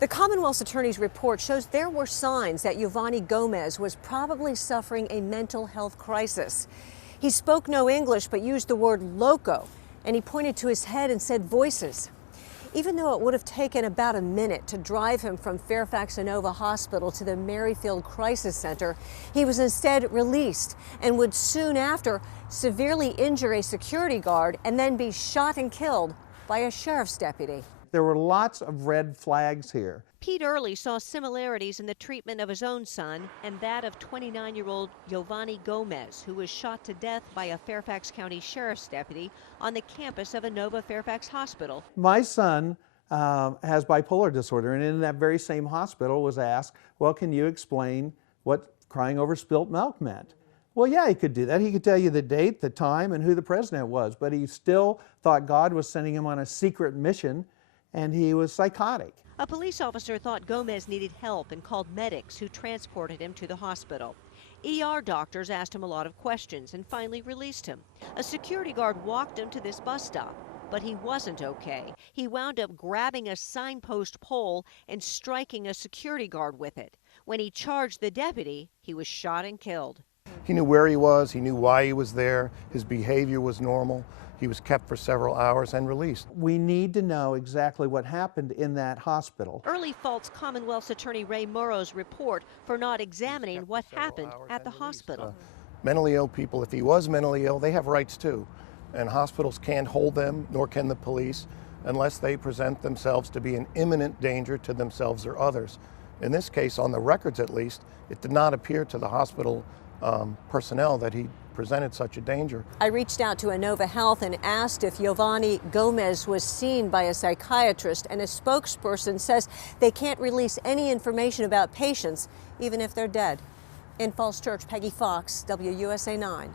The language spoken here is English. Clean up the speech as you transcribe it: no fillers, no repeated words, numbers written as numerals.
The Commonwealth's attorney's report shows there were signs that Giovanni Gomez was probably suffering a mental health crisis. He spoke no English but used the word loco, and he pointed to his head and said voices. Even though it would have taken about a minute to drive him from Fairfax Inova Hospital to the Merrifield Crisis Center, he was instead released and would soon after severely injure a security guard and then be shot and killed by a sheriff's deputy. There were lots of red flags here. Pete Early saw similarities in the treatment of his own son and that of 29-year-old Giovanni Gomez, who was shot to death by a Fairfax County Sheriff's deputy on the campus of Inova Fairfax Hospital. My son has bipolar disorder, and in that very same hospital was asked, well, can you explain what crying over spilt milk meant? Well, yeah, he could do that. He could tell you the date, the time, and who the president was, but he still thought God was sending him on a secret mission, and he was psychotic. A police officer thought Gomez needed help and called medics, who transported him to the hospital. ER doctors asked him a lot of questions and finally released him. A security guard walked him to this bus stop, but he wasn't okay. He wound up grabbing a signpost pole and striking a security guard with it. When he charged the deputy, he was shot and killed. He knew where he was, he knew why he was there, his behavior was normal. He was kept for several hours and released. We need to know exactly what happened in that hospital. Early faults Commonwealth's attorney Ray Morrow's report for not examining what happened at the hospital. Mentally ill people, if he was mentally ill, they have rights too. And hospitals can't hold them, nor can the police, unless they present themselves to be an imminent danger to themselves or others. In this case, on the records at least, it did not appear to the hospital personnel that he presented such a danger. I reached out to Inova Health and asked if Giovanni Gomez was seen by a psychiatrist, and a spokesperson says they can't release any information about patients, even if they're dead. In Falls Church, Peggy Fox, WUSA 9.